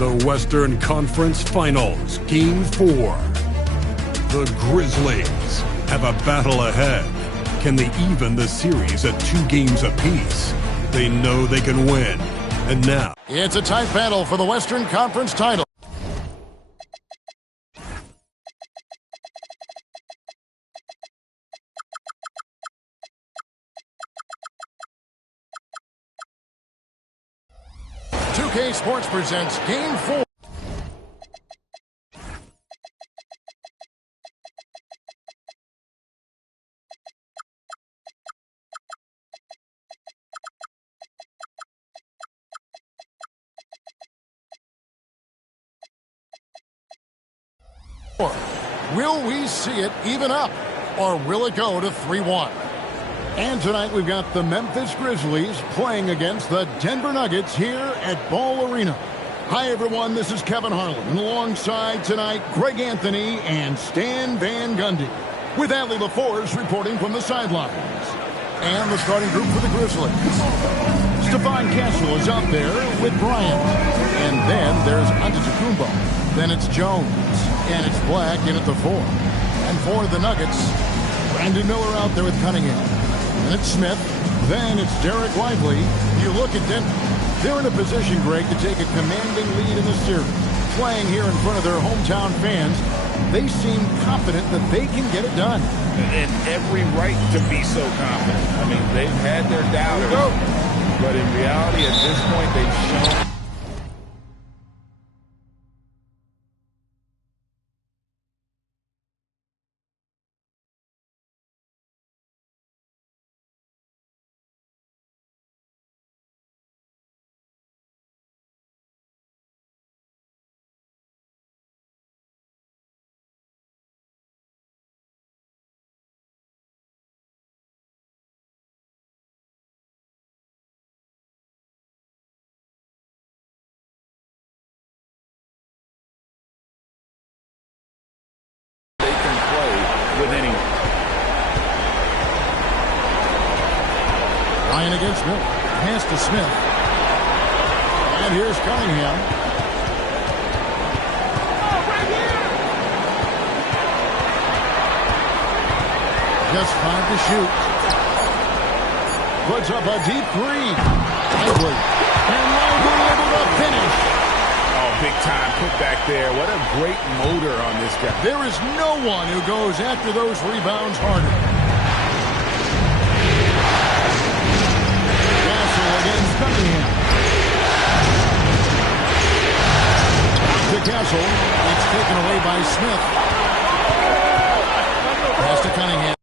The Western Conference Finals, Game 4. The Grizzlies have a battle ahead. Can they even the series at 2 games apiece? They know they can win. And now, it's a tight battle for the Western Conference title. K Sports presents Game 4. Will we see it even up, or will it go to 3-1? And tonight we've got the Memphis Grizzlies playing against the Denver Nuggets here at Ball Arena. Hi everyone, this is Kevin Harlan, and alongside tonight Greg Anthony and Stan Van Gundy, with Adley LaForce reporting from the sidelines. And the starting group for the Grizzlies. Stephon Castle is out there with Bryant. And then there's Antetokounmpo. Then it's Jones. And it's Black in at the 4. And for the Nuggets, Brandon Miller out there with Cunningham. And it's Smith. Then it's Derek Lively. You look at Denver. They're in a position, Greg, to take a commanding lead in the series. Playing here in front of their hometown fans, they seem confident that they can get it done. And every right to be so confident. I mean, they've had their doubters. But in reality, at this point, they've shown... with anyone. Ryan against Miller. Pass to Smith. And here's Cunningham. Just 5 to shoot. Puts up a deep 3. Lively. And Lively able to finish. Big time put back there. What a great motor on this guy. There is no one who goes after those rebounds harder. Castle against Cunningham. To Castle. It's taken away by Smith. Pass to Cunningham.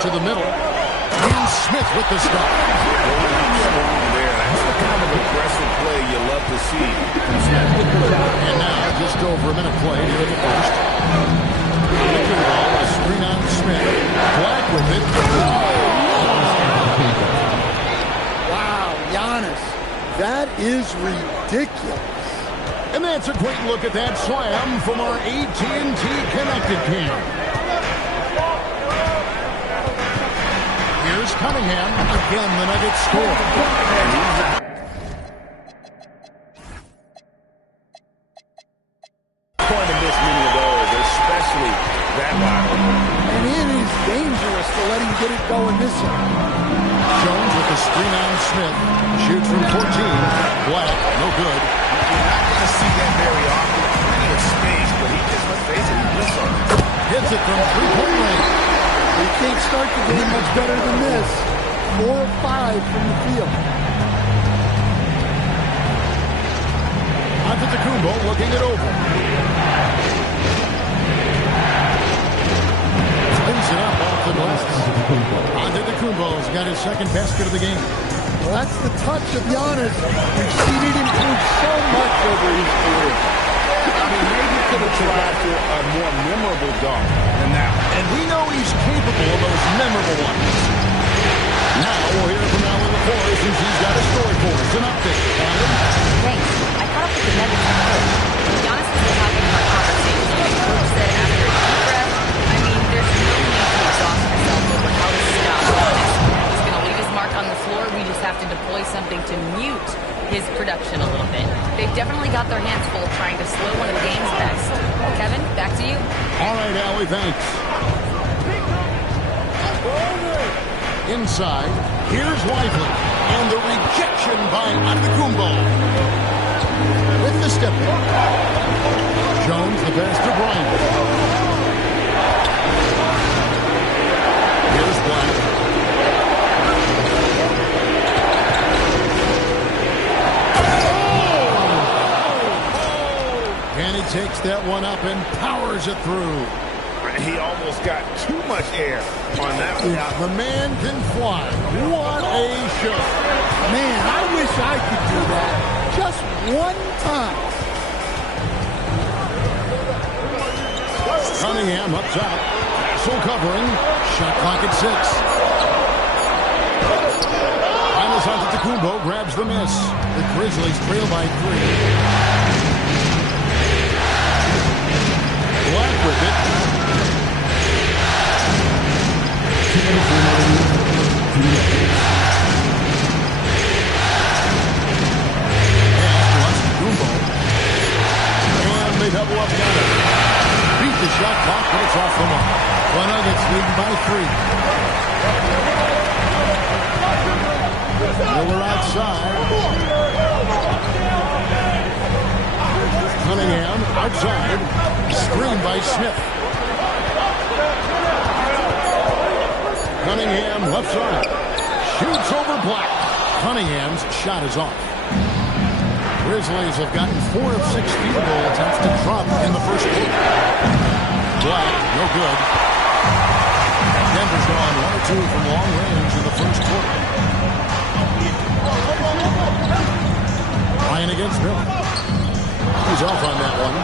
to the middle. And Smith with the stop. That's the kind of aggressive play you love to see. And now just over a minute played here in the first. A screen on Smith. Black with it. Wow, Giannis. That is ridiculous. And that's a quick look at that slam from our AT&T Connected Cam. Here's Cunningham. Again, the Nuggets score. Going to miss many of those, especially that wide. And it is dangerous to let him get it going this way. Jones with the screen on Smith. Shoots from 14. Black, no good. You're not going to see that very often. Plenty of space, but he just, let's face it, he missed on it. Hits it from three-point range. You can't start the game much better than this. 4 of 5 from the field. Antetokounmpo looking it over. Spins it up off the glass. Antetokounmpo's got his second basket of the game. Well, that's the touch of Giannis. We've seen it improve so much over his career. I mean, maybe he could have tried for a more memorable dunk than that. And we know he's capable of those memorable ones. Now we'll hear from Alan LaFleur since he's got a story for us. An update. Thanks. I caught up with the Nuggets coach. Giannis has been having our conversation. The coach said after a deep breath, I mean, there's no need to exhaust yourself over how to stop Giannis. He's going to leave his mark on the floor. We just have to deploy something to mute his production a little bit. They've definitely got their hands full trying to slow one of the game's best. Kevin, back to you. All right, Allie, thanks. Inside, here's Lively. And the rejection by Antetokounmpo. With the step in. Jones, the pass to Bryant. Here's Black. And he takes that one up and powers it through. He almost got too much air on that one. Yeah, the man can fly. What a show. Man, I wish I could do that just one time. Cunningham up top. Castle covering. Shot clock at 6. Giannis Antetokounmpo grabs the miss. The Grizzlies trail by 3. Black with it. And they double up Giannis. Beat the shot clock, but it's off the mark. The Nuggets leading by 3. Miller outside. Cunningham outside. Screen by Smith. Cunningham left side. Shoots over Black. Cunningham's shot is off. Grizzlies have gotten 4 of 6 field goal attempts to drop in the first quarter. Black, no good. Denver's gone 1 or 2 from long range in the first quarter. Ryan against Miller. He's off on that one.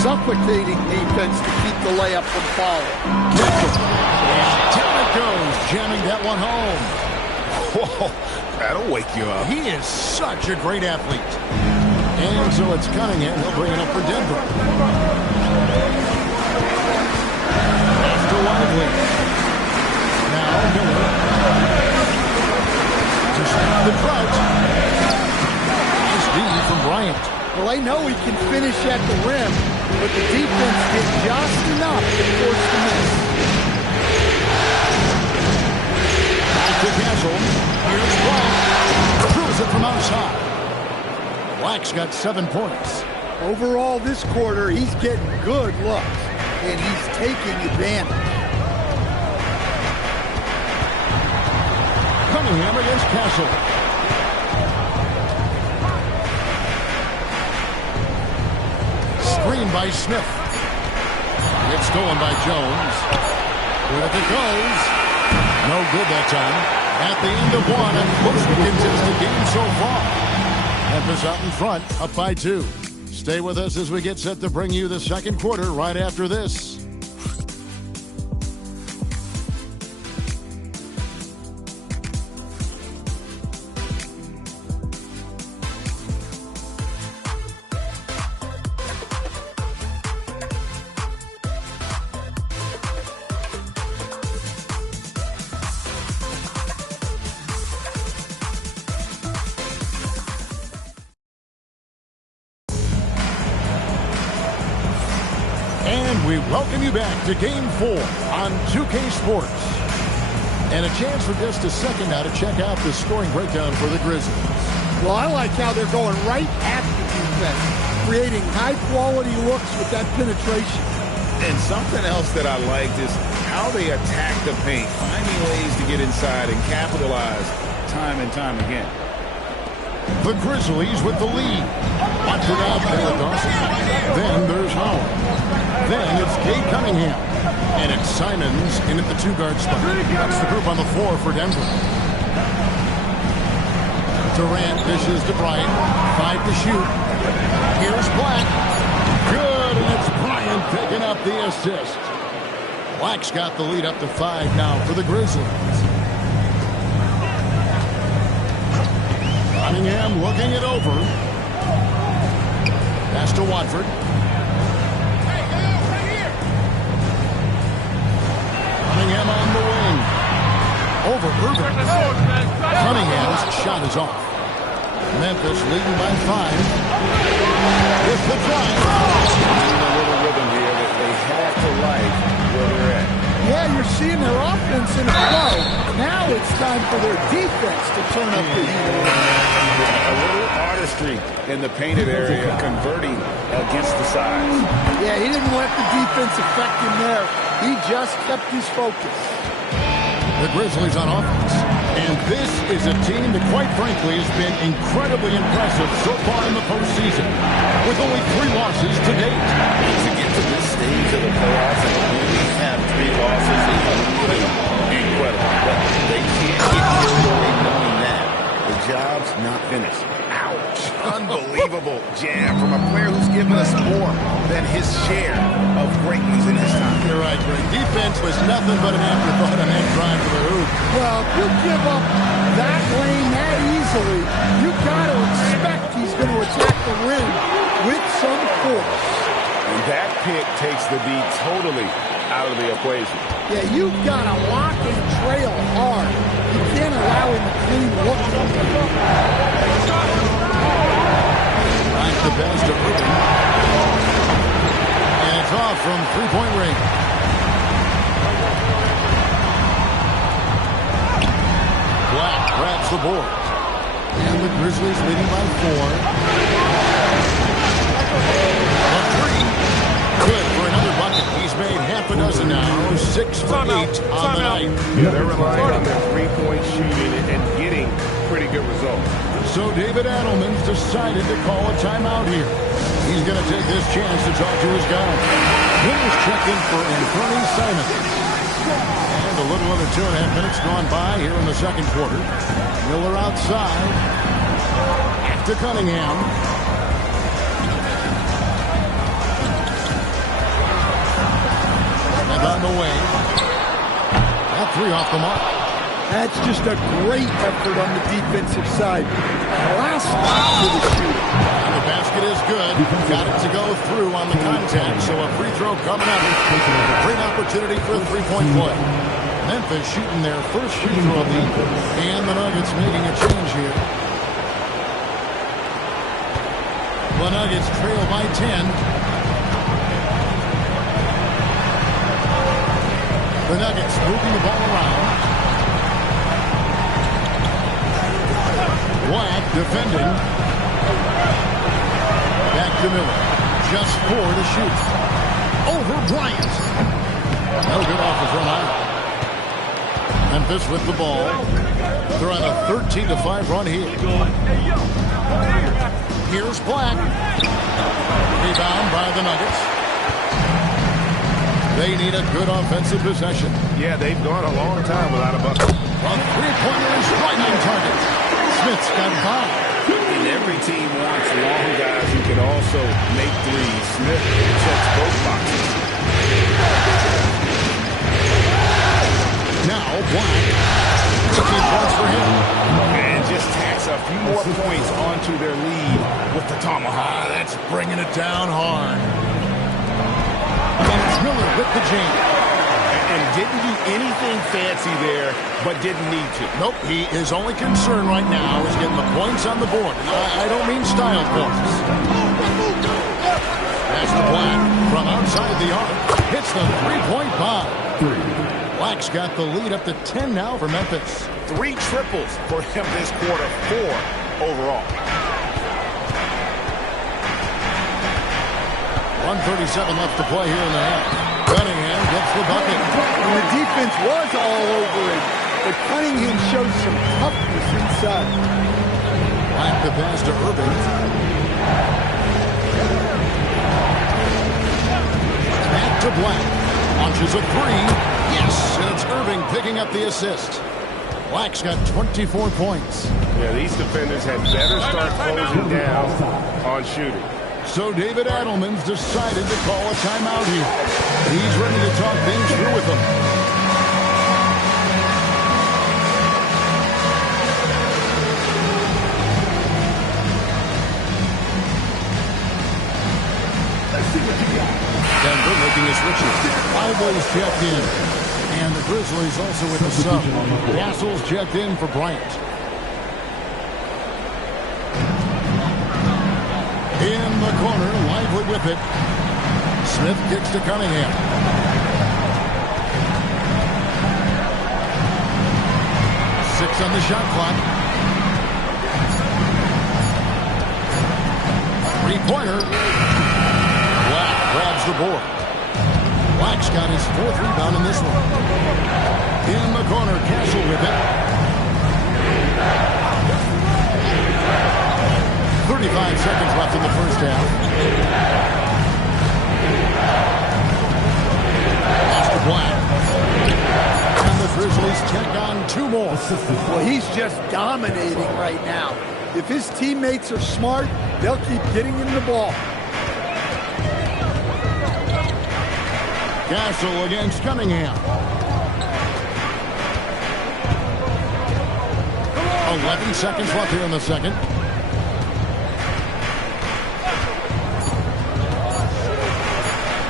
Suffocating defense to keep the layup from falling. Mitchell. And down it goes, jamming that one home. Whoa, that'll wake you up. He is such a great athlete. And so it's Cunningham. He'll bring it up for Denver. After Lively. Now Miller. To stop the drought. Nice D from Bryant. Well, I know he can finish at the rim, but the defense did just enough to force the miss. Back to Castle. Here's Black. Throws it from outside. Black's got 7 points. Overall, this quarter, he's getting good looks, and he's taking advantage. Cunningham against Castle. Screen by Smith. It's stolen by Jones. With it goes. No good that time. At the end of one, a closely contested game so far. Memphis out in front, up by 2. Stay with us as we get set to bring you the second quarter right after this. And we welcome you back to Game 4 on 2K Sports. And a chance for just a second now to check out the scoring breakdown for the Grizzlies. Well, I like how they're going right at the defense, creating high-quality looks with that penetration. And something else that I liked is how they attack the paint, finding ways to get inside and capitalize time and time again. The Grizzlies with the lead. Watford out there with Dawson. Then there's Howard. Then it's Cade Cunningham. And it's Simons in at the 2-guard spot. That's the group on the floor for Denver. Durant dishes to Bryant. 5 to shoot. Here's Black. Good, and it's Bryant picking up the assist. Black's got the lead up to 5 now for the Grizzlies. Cunningham looking it over. Pass to Watford. Cunningham on the wing. Over Irving. Cunningham's shot is off. Memphis leading by 5. With the drive. A little rhythm here that they have to like where they're at. Yeah, you're seeing their offense in a flow. Now it's time for their defense to turn up the heat. A little artistry in the painted area, converting against the size. Yeah, he didn't let the defense affect him there. He just kept his focus. The Grizzlies on offense. And this is a team that, quite frankly, has been incredibly impressive so far in the postseason, with only 3 losses to date. To get to this stage of the playoffs and only have 3 losses is really incredible. But they can't get carried away knowing that. The job's not finished. Ouch. Unbelievable jam from a player who's given us more than his share of greatness in his time. You're right, Greg. Defense was nothing but an afterthought on that drive to the hoop. Well, if you give up that lane that easily, you got to expect he's going to attack the rim with some force. And that pick takes the D totally out of the equation. Yeah, you've got to lock and trail hard. You can't allow him to clean look. Back the pass to Irving. And it's off from 3-point range. Black grabs the board. And the Grizzlies leading by 4. A 3. Good for another bucket. He's made half a dozen now. 6 for 8 on the night. Yeah, they're relying on their 3-point shooting and getting pretty good results. So David Adelman's decided to call a timeout here. He's going to take this chance to talk to his guys. Miller's checked in for Anthony Simons. And a little under 2.5 minutes gone by here in the second quarter. Miller outside. Back to Cunningham. And on the way. That 3 off the mark. That's just a great effort on the defensive side. Last stop for the shooter. And the basket is good. Got it to go through on the contact, so a free throw coming up. Great opportunity for a 3-point play. Memphis shooting their first free throw of the evening. And the Nuggets making a change here. The Nuggets trail by 10. The Nuggets moving the ball around. Black defending. Back to Miller. Just 4 to shoot. Over Bryant. No good off the front line. Memphis with the ball. They're on a 13-5 run here. Here's Black. Rebound by the Nuggets. They need a good offensive possession. Yeah, they've gone a long time without a bucket. A three-pointer is right on target. Smith's got 5. And every team wants long guys who can also make threes. Smith checks both boxes. Now Black. 15 points for him. And just tacks a few more points onto their lead with the tomahawk. That's bringing it down hard. And it's Miller with the jam. And didn't do anything fancy there, but didn't need to. Nope, he is only concerned right now is getting the points on the board. I don't mean style points. That's the Black from outside the arc. Hits the three-point bomb. Black's got the lead up to 10 now for Memphis. 3 triples for him this quarter, 4 overall. 1:37 left to play here in the half. Cunningham gets the bucket. And the defense was all over it, but Cunningham showed some toughness inside. Black the pass to Irving. Back to Black. Launches a 3. Yes, and it's Irving picking up the assist. Black's got 24 points. Yeah, these defenders had better start closing down on shooting. So David Adelman's decided to call a timeout here. He's ready to talk things through with them. Denver making his switches. Lively's checked in. And the Grizzlies also with a sub. Castle's checked in for Bryant. In the corner, Lively with it. Smith kicks to Cunningham. Six on the shot clock. Three-pointer. Black grabs the board. Black's got his 4th rebound in this one. In the corner, Castle with it. 35 seconds left in the first half. Pass to Black. And the Grizzlies check on 2 more. Well, he's just dominating right now. If his teammates are smart, they'll keep getting him the ball. Castle against Cunningham. 11 seconds left here in the second.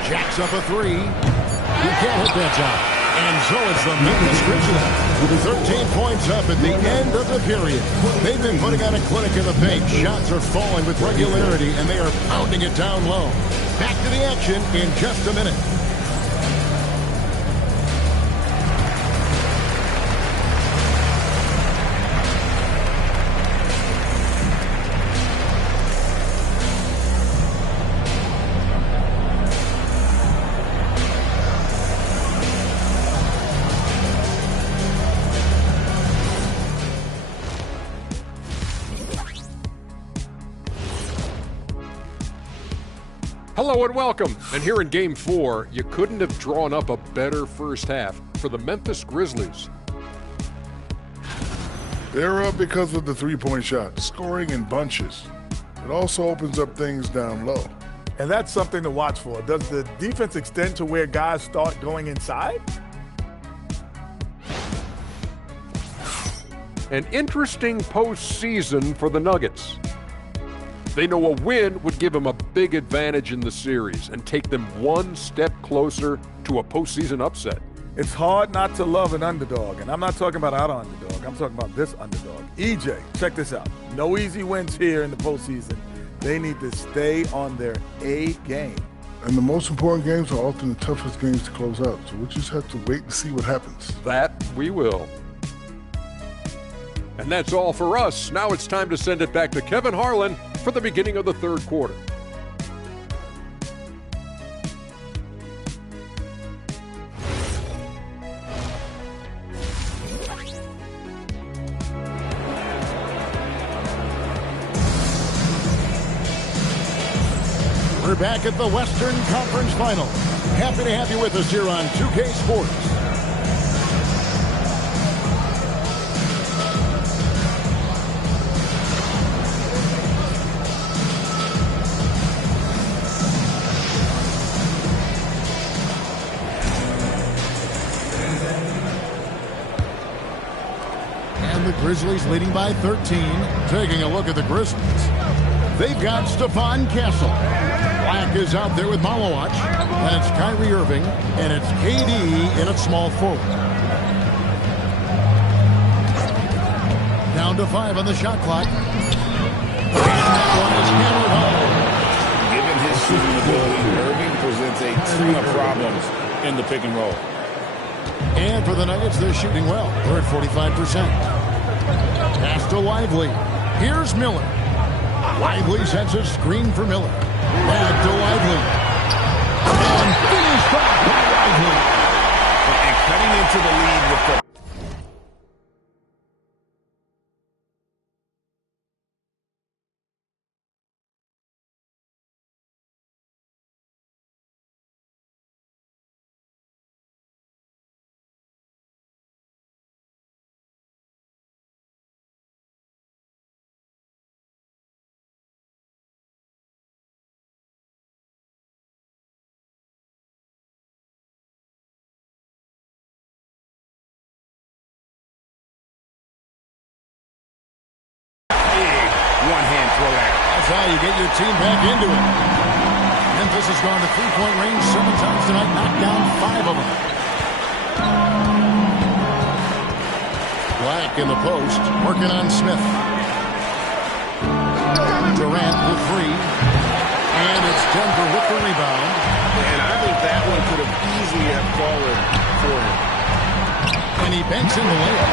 Jacks up a 3. He can't hit that time. And so it's the Memphis Grizzlies. 13 points up at the end of the period. They've been putting on a clinic in the paint. Shots are falling with regularity, and they are pounding it down low. Back to the action in just a minute. Hello and welcome. And here in Game 4, you couldn't have drawn up a better first half for the Memphis Grizzlies. They're up because of the three-point shot, scoring in bunches. It also opens up things down low. And that's something to watch for. Does the defense extend to where guys start going inside? An interesting postseason for the Nuggets. They know a win would give them a big advantage in the series and take them one step closer to a postseason upset. It's hard not to love an underdog, and I'm not talking about our underdog. I'm talking about this underdog. EJ, check this out. No easy wins here in the postseason. They need to stay on their A game. And the most important games are often the toughest games to close out, so we just have to wait and see what happens. That we will. And that's all for us. Now it's time to send it back to Kevin Harlan for the beginning of the third quarter. We're back at the Western Conference Finals. Happy to have you with us here on 2K Sports. And the Grizzlies leading by 13. Taking a look at the Grizzlies. They've got Stephon Castle. Black is out there with Malawach. That's Kyrie Irving. And it's KD in at small forward. Down to 5 on the shot clock. And that one is hammered home. Given his shooting ability, Irving presents a ton of problems in the pick and roll. And for the Nuggets, they're shooting well. They're at 45%. Pass to Lively. Here's Miller. Lively sends a screen for Miller. Back to Lively. And finished off by Lively. And cutting into the lead with the... one-hand throwdown. That's how you get your team back into it. Memphis has gone to three-point range 7 times tonight, knocked down 5 of them. Black in the post, working on Smith. Durant with 3. And it's Denver with the rebound. And I think that one could have easily have fallen for him. And he banks in the layup.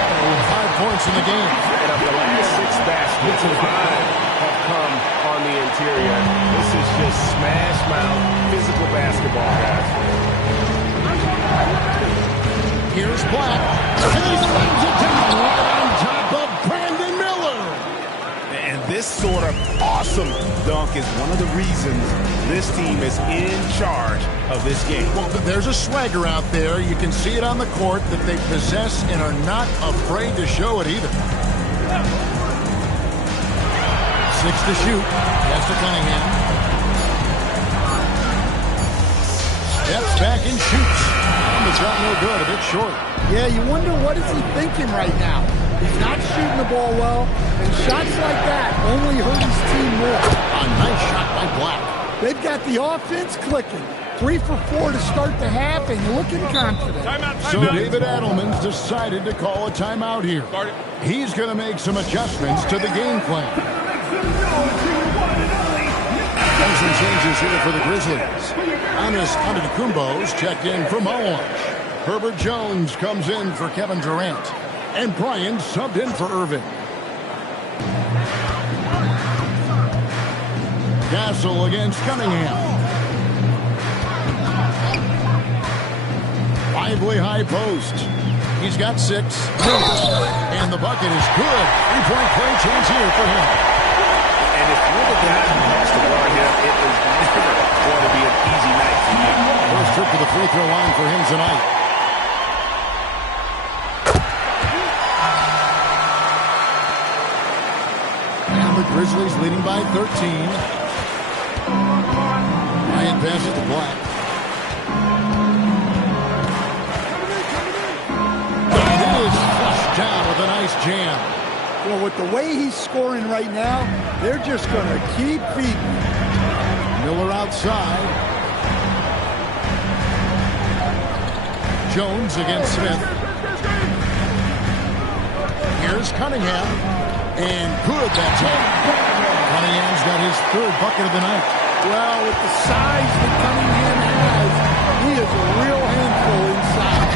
5 points in the game. And of the last 6 baskets, 5 have come on the interior. This is just smash mouth physical basketball, guys. Here's Black. And he slams it down right on top of Brandon Miller. And this sort of awesome dunk is one of the reasons this team is in charge of this game. Well, there's a swagger out there. You can see it on the court that they possess and are not afraid to show it either. 6 to shoot. Pass to Cunningham. Steps back and shoots. And the shot no good, a bit short. Yeah, you wonder what is he thinking right now. He's not shooting the ball well, and shots like that only hurt his team more. A nice shot by Black. They've got the offense clicking. 3 for 4 to start the half, and looking confident. So David Adelman's decided to call a timeout here. He's going to make some adjustments to the game plan. And some changes here for the Grizzlies. Giannis Antetokounmpo's checked in for Malawach. Herbert Jones comes in for Kevin Durant. And Bryant subbed in for Irving. Castle against Cunningham. Lively high post. He's got 6. And the bucket is good. 3-point play chance here for him. And if you're the guy who has to guard him, it is never going to be an easy night for you. First trip to the free throw line for him tonight. And the Grizzlies leading by 13. Bryant passes to Black. And it is flushed down with a nice jam. Well, with the way he's scoring right now, they're just going to keep feeding. Miller outside. Jones against Smith. Here's Cunningham. And good, that's it. Cunningham's got his 3rd bucket of the night. Well, with the size that Cunningham has, he is a real handful inside.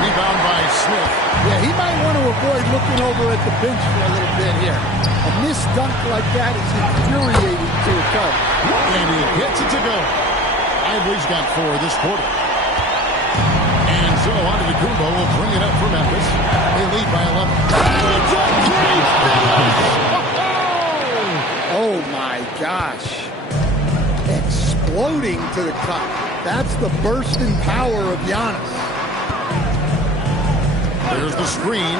Rebound by Smith. Yeah, he might want to avoid looking over at the bench for a little bit here. A missed dunk like that is infuriating to a coach. And he gets it to go. Ivory's got 4 this quarter. And so Antetokounmpo will bring it up for Memphis. They lead by 11. It's a great finish! Oh my gosh. floating to the cup. That's the bursting power of Giannis. There's the screen.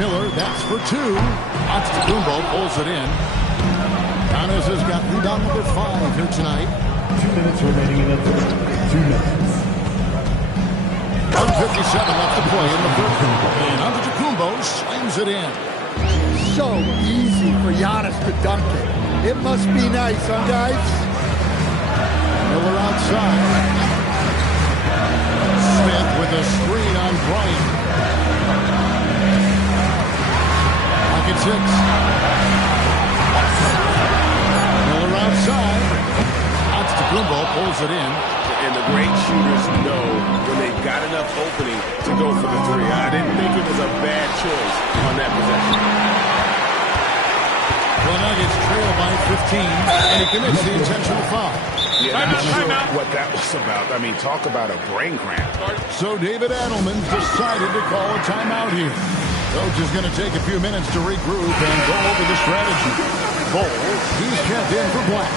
Miller, that's for two. Antetokounmpo pulls it in. Giannis has got rebound number 5 here tonight. 2 minutes remaining in the third. 2 minutes. 1:57 left to play in the third. And Antetokounmpo slams it in. So easy for Giannis to dunk it. It must be nice, huh, guys? Miller outside. Smith with a screen on Bryant. Rockets 6. Miller outside. Antetokounmpo pulls it in. And the great shooters know when they've got enough opening to go for the three. I didn't think it was a bad choice on that possession. The Nuggets trail by 15, and he commits the intentional foul. Yeah, not sure what that was about. I mean, talk about a brain cramp. So David Adelman's decided to call a timeout here. Coach is going to take a few minutes to regroup and go over the strategy. Bowles, he's checked in for Black.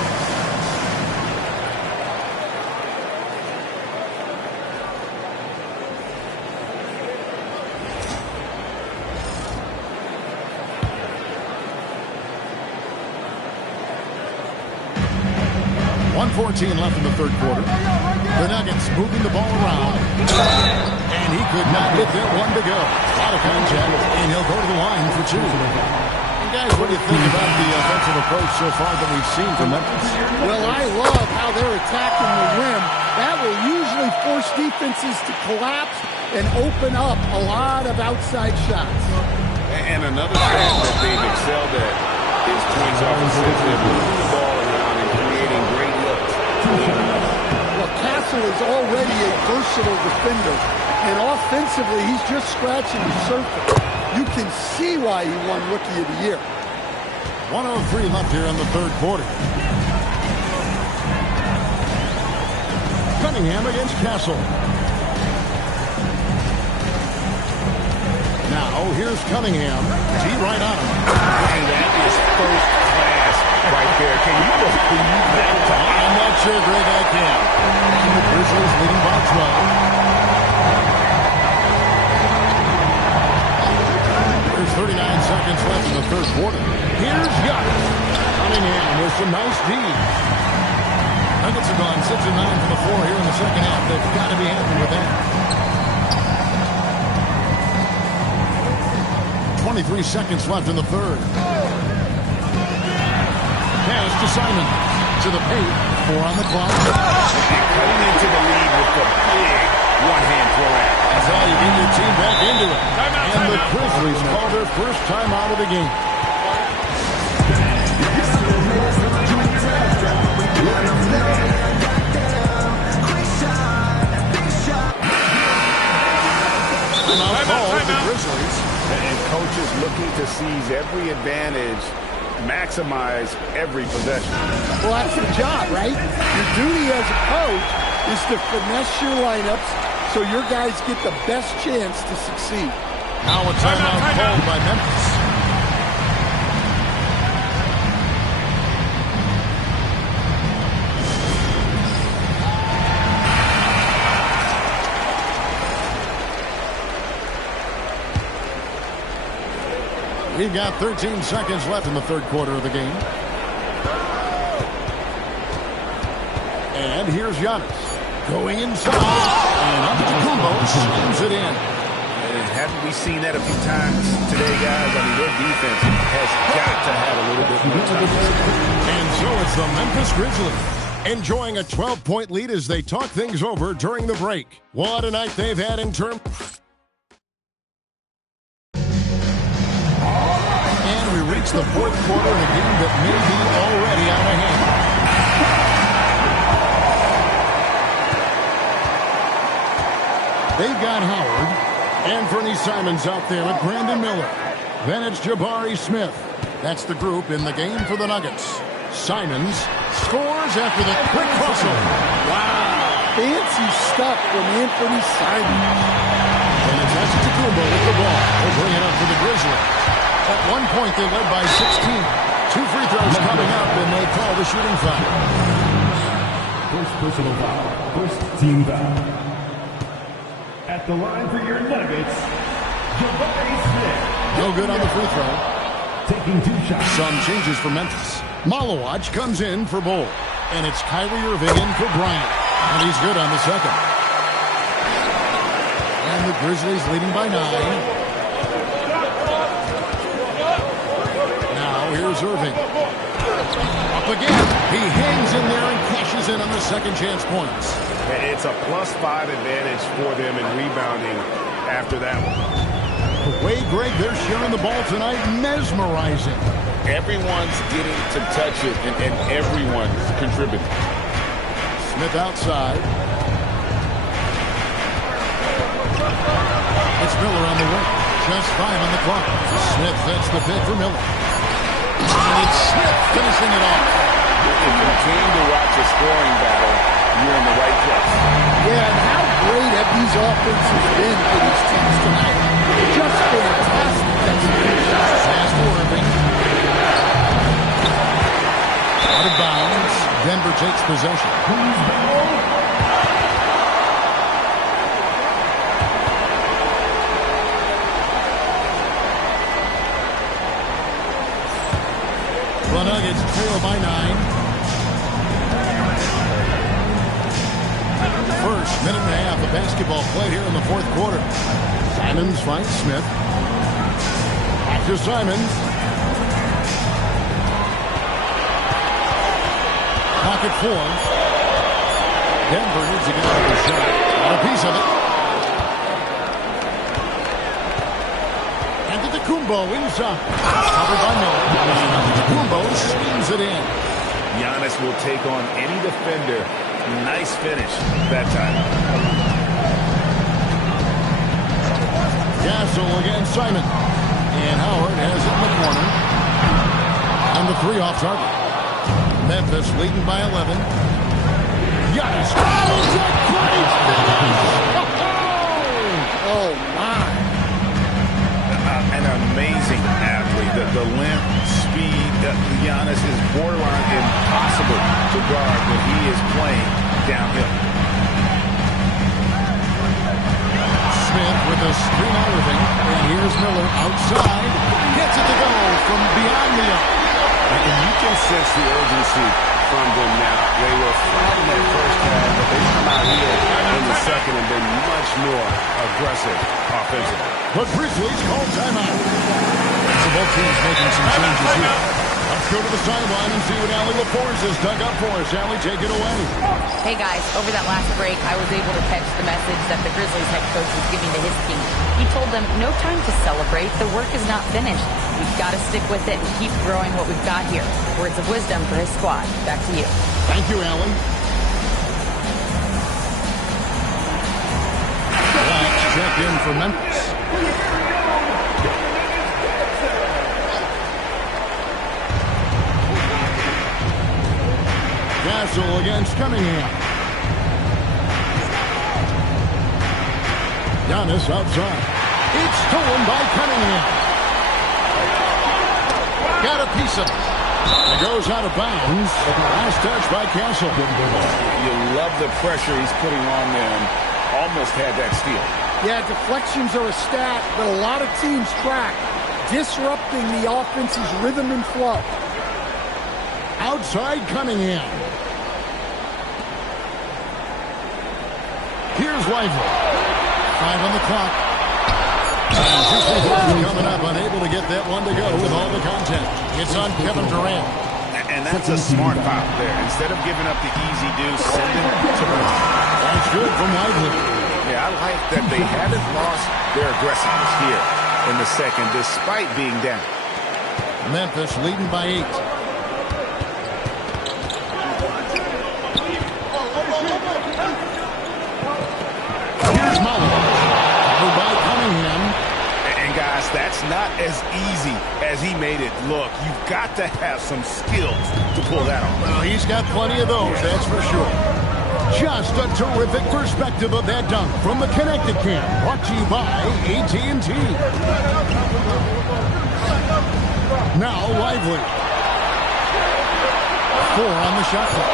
.14 left in the third quarter. The Nuggets moving the ball around. And he could not get that one to go. A lot of contact, and he'll go to the line for 2. And guys, what do you think about the offensive approach so far that we've seen from Memphis? Well, I love how they're attacking the rim. That will usually force defenses to collapse and open up a lot of outside shots. And another thing that they've excelled at is twins offensively, moving the ball around and creating great looks. Well, Castle is already a versatile defender, and offensively, he's just scratching the surface. You can see why he won Rookie of the Year. 1:03 left here in the third quarter. Cunningham against Castle. Now, here's Cunningham. D right on him. And that is first class right there. Can you believe that? I'm not sure, Greg, I can. And the Grizzlies leading by 12. There's 39 seconds left in the third quarter. Here's Giannis. Cunningham with some nice D's. Nuggets have gone 6 and 9 from the floor here in the second half. They've got to be happy with that. 23 seconds left in the third. Pass to Simon. To the paint. 4 on the clock. Cutting into the lead with the big one-hand throw out. That's how you get your team back into it. And the Grizzlies call their first time out of the game. Timeout call the Grizzlies. And coaches looking to seize every advantage, maximize every possession. Well, that's your job, right? Your duty as a coach is to finesse your lineups so your guys get the best chance to succeed. Now a timeout called by Memphis. We've got 13 seconds left in the third quarter of the game. And here's Giannis. Going inside. And Antetokounmpo slams it in. Haven't we seen that a few times today, guys? I mean, their defense has got to have a little bit more time. And so it's the Memphis Grizzlies enjoying a 12-point lead as they talk things over during the break. What a night they've had in terms. And we reach the fourth quarter in a game that may be already out of hand. They've got Howard. Anthony Simons out there with Brandon Miller. Then it's Jabari Smith. That's the group in the game for the Nuggets. Simons scores after the quick hustle. Wow. Fancy stuff from Anthony Simons. And it's Antetokounmpo with the ball. They'll bring it up for the Grizzlies. At one point, they led by 16. 2 free throws coming up, and they call the shooting foul. First personal foul. First team foul. At the line for your Nuggets, Jabari Smith. No good on the free throw. Taking 2 shots. Some changes for Memphis. Malawach comes in for Bull. And it's Kyrie Irving in for Bryant. And he's good on the second. And the Grizzlies leading by 9. Now here's Irving. Up again. He hangs in there and cashes in on the second chance points. And it's a +5 advantage for them in rebounding after that one. The way, Greg, they're sharing the ball tonight, mesmerizing. Everyone's getting to touch it, and everyone's contributing. Smith outside. It's Miller on the wing. Just 5 on the clock. Smith sets the pick for Miller. And it's Smith finishing it off. If you came to watch a scoring battle, you're in the right place. Yeah, and how great have these offenses been for these teams tonight? Just fantastic execution. Pass to Irving. Out of bounds. Denver takes possession. The Nuggets trail by 9. First minute and a half of basketball played here in the fourth quarter. Simons finds Smith. Back to Simons. Pocket 4. Denver needs to get another shot. Got a piece of it. And to the Kumbo inside. Covered by Miller. And Kumbo swings it in. Giannis will take on any defender. Nice finish that time. Gasol against Simon. And Howard has it in the corner. And the 3 off target. Memphis leading by 11. Giannis. Oh, great finish! Oh, my. An amazing athlete. The length, speed. Giannis is borderline impossible to guard when he is playing downhill. Smith with a screen on Irving. And here's Miller outside. Gets it to go from beyond the arc. And you can sense the urgency from them now. They were flat in that first half, but they come out here in the second and been much more aggressive offensively. The Grizzlies call timeout. So both teams making some changes here. Let's go to the sideline and see what Allie LaForce has dug up for us. Allie, take it away. Hey guys, over that last break, I was able to catch the message that the Grizzlies head coach was giving to his team. He told them, no time to celebrate. The work is not finished. We've got to stick with it and keep growing what we've got here. Words of wisdom for his squad. Back to you. Thank you, Allie. Blacks check in for Memphis. Gasol against Cunningham. Giannis outside. It's stolen by Cunningham. Got a piece of it. It goes out of bounds. Last touch by Castle. You love the pressure he's putting on them. Almost had that steal. Yeah, deflections are a stat, but a lot of teams crack, disrupting the offense's rhythm and flow. Outside Cunningham. Here's Lively. 5 on the clock. And just coming up, unable to get that one to go with all the content. It's on Kevin Durant. And that's a smart foul there. Instead of giving up the easy deuce, send him to the line. That's good from Lively. Yeah, I like that they haven't lost their aggressiveness here in the second, despite being down. Memphis leading by 8. Here's Muller. Covered by Cunningham. And guys, that's not as easy as he made it look. You've got to have some skills to pull that off. Well, he's got plenty of those, that's for sure. Just a terrific perspective of that dunk from the Connected Cam. Brought to you by AT&T. Now Lively. 4 on the shot clock.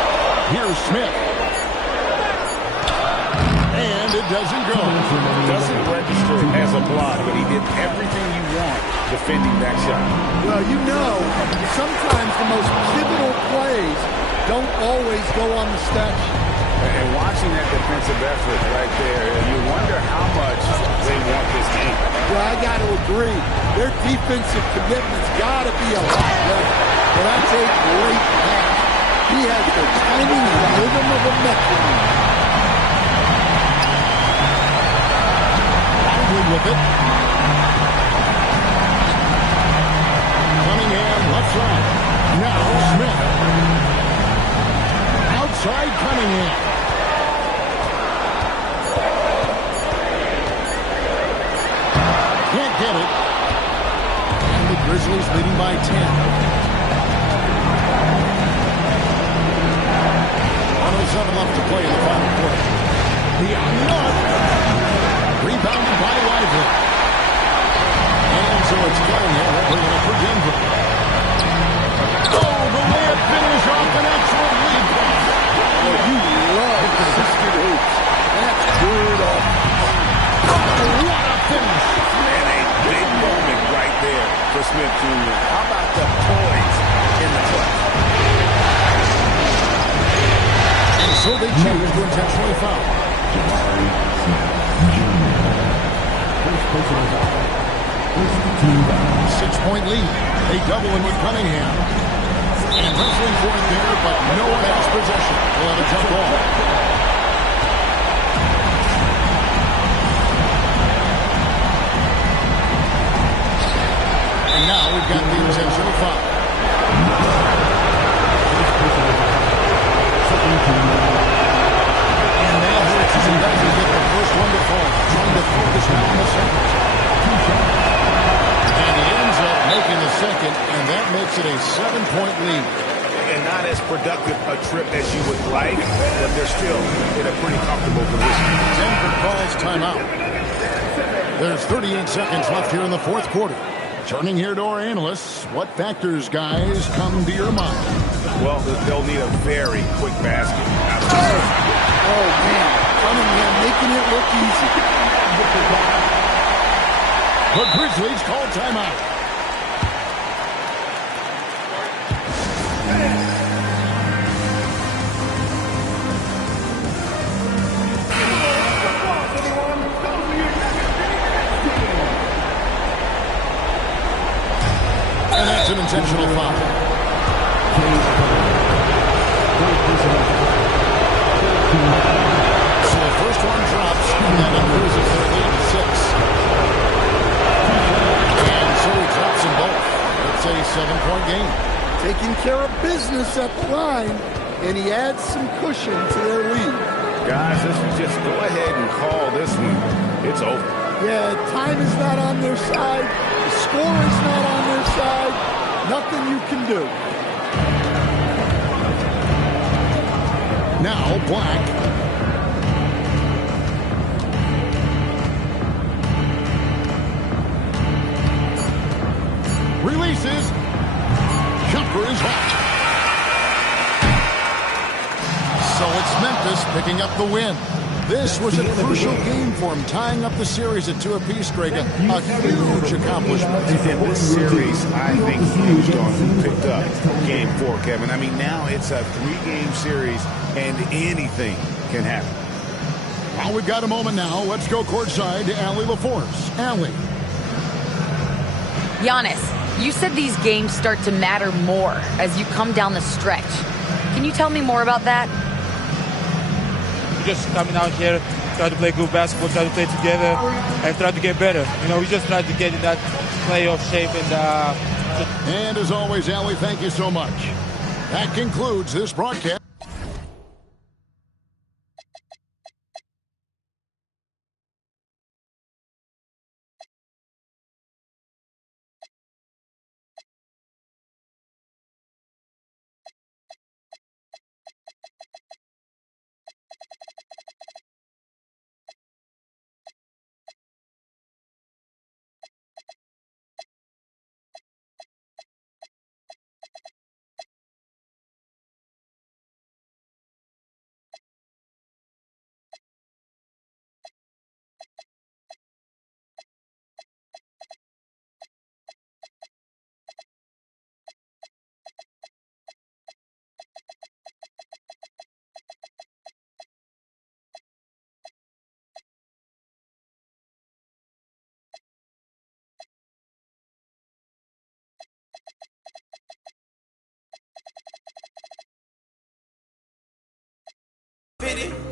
Here's Smith. And it doesn't go. Doesn't register as a block, but he did everything you want defending that shot. Well, you know, sometimes the most pivotal plays don't always go on the stat sheet. And watching that defensive effort right there, you wonder how much they want this game. Well, I got to agree. Their defensive commitment's got to be a lot better. But that's a great pass. He has the timing and rhythm of a metronome. Lively with it. Cunningham left side. Now Smith. Outside Cunningham. Can't get it. And the Grizzlies leading by 10. 107 left to play in the final quarter. Beyond the arc. Rebounded by Lively. And so it's Cunningham bringing it for Denver. Oh, the layup finish off an excellent lead pass. Oh, you love assisted hoops. That's good offense. Oh, what a finish. And a big moment right there for Smith Jr. How about the poise in the clutch? And so they choose to intentionally foul. 6-point lead. They double in with Cunningham. And wrestling for it there, but no one has possession. We'll have a jump ball. And now we've got the intentional foul. And now Hurts is about to get the first one to fall. Trying to focus now on the second. And he ends up making the second, and that makes it a 7-point lead. And not as productive a trip as you would like, but they're still in a pretty comfortable position. Denver calls timeout. There's 38 seconds left here in the fourth quarter. Turning here to our analysts, what factors, guys, come to your mind? Well, they'll need a very quick basket. Oh, man. Cunningham making it look easy. The Grizzlies call timeout. And that's an intentional foul. So the first one drops, and that increases their lead to 6. And so he drops them both. It's a 7-point game. Taking care of business at the line, and he adds some cushion to their lead. Guys, this is just go ahead and call this one. It's over. Yeah, time is not on their side. The score is not on their side. Nothing you can do. Now Black. Releases. Jumper is hot. So it's Memphis picking up the win. This was a crucial game for him, tying up the series at 2 apiece, Greg. A huge accomplishment. In this series, I think hinged on who picked up Game 4, Kevin. I mean, now it's a 3-game series, and anything can happen. Well, we've got a moment now. Let's go courtside to Allie LaForce. Allie. Giannis, you said these games start to matter more as you come down the stretch. Can you tell me more about that? Just coming out here, try to play good basketball, try to play together, and try to get better. You know, we just try to get in that playoff shape. And as always, Allie, thank you so much. That concludes this broadcast.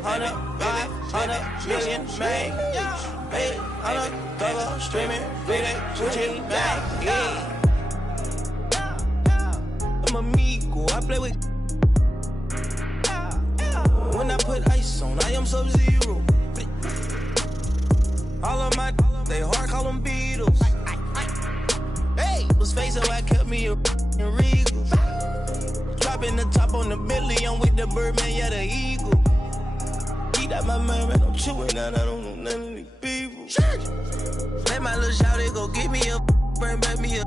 500 million made. Baby, I'm a double streaming, really switching back. I'm amigo, I play with. When I put ice on, I am Sub-Zero. All of my, they hard, call them Beatles. Hey, was facing why I kept me a Regal. Dropping the top on the Bentley, I'm with the Birdman, yeah, the Eagle. Eat out my mind, man, I'm chewing out, I don't know none of these people. Let my little shawty go get me a, bring back me a.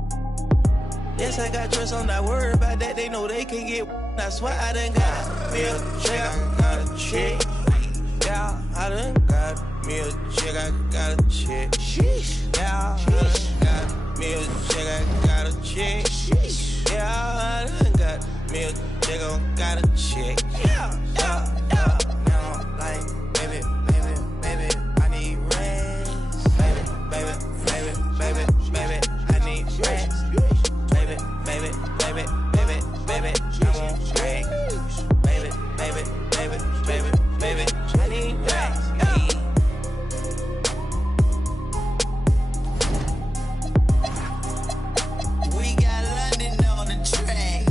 Yes, I got trust, I'm not worried about that, they know they can get. That's why I done got me a check, I got a check. Yeah, I done got me a check, I got a check. Sheesh. Yeah, I done got me a check, I got a check. Sheesh. Yeah, I done got me a check, I got a check. Yeah, yeah, yeah. Now I'm like, baby, I need rest. Baby, I need rest. Baby, I want rest. Baby, I need rest. We got London on the track.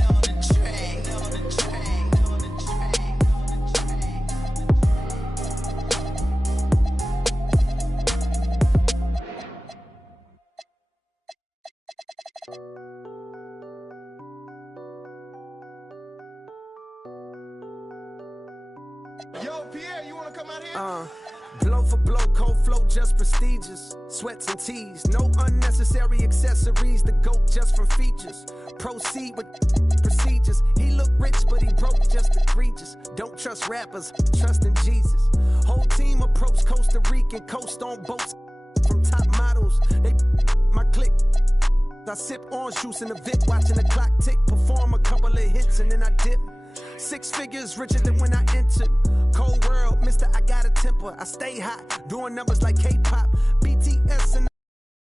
Yo, Pierre, you wanna come out here? Blow for blow, cold flow, just prestigious. Sweats and tees, no unnecessary accessories. The GOAT just from features. Proceed with procedures. He look rich, but he broke, just egregious. Don't trust rappers, trust in Jesus. Whole team approach Costa Rican, coast on boats from top models. They my clique. I sip orange juice in the VIP, watching the clock tick. Perform a couple of hits and then I dip. 6 figures richer than when I entered. Cold world, mister, I got a temper. I stay hot, doing numbers like K-pop.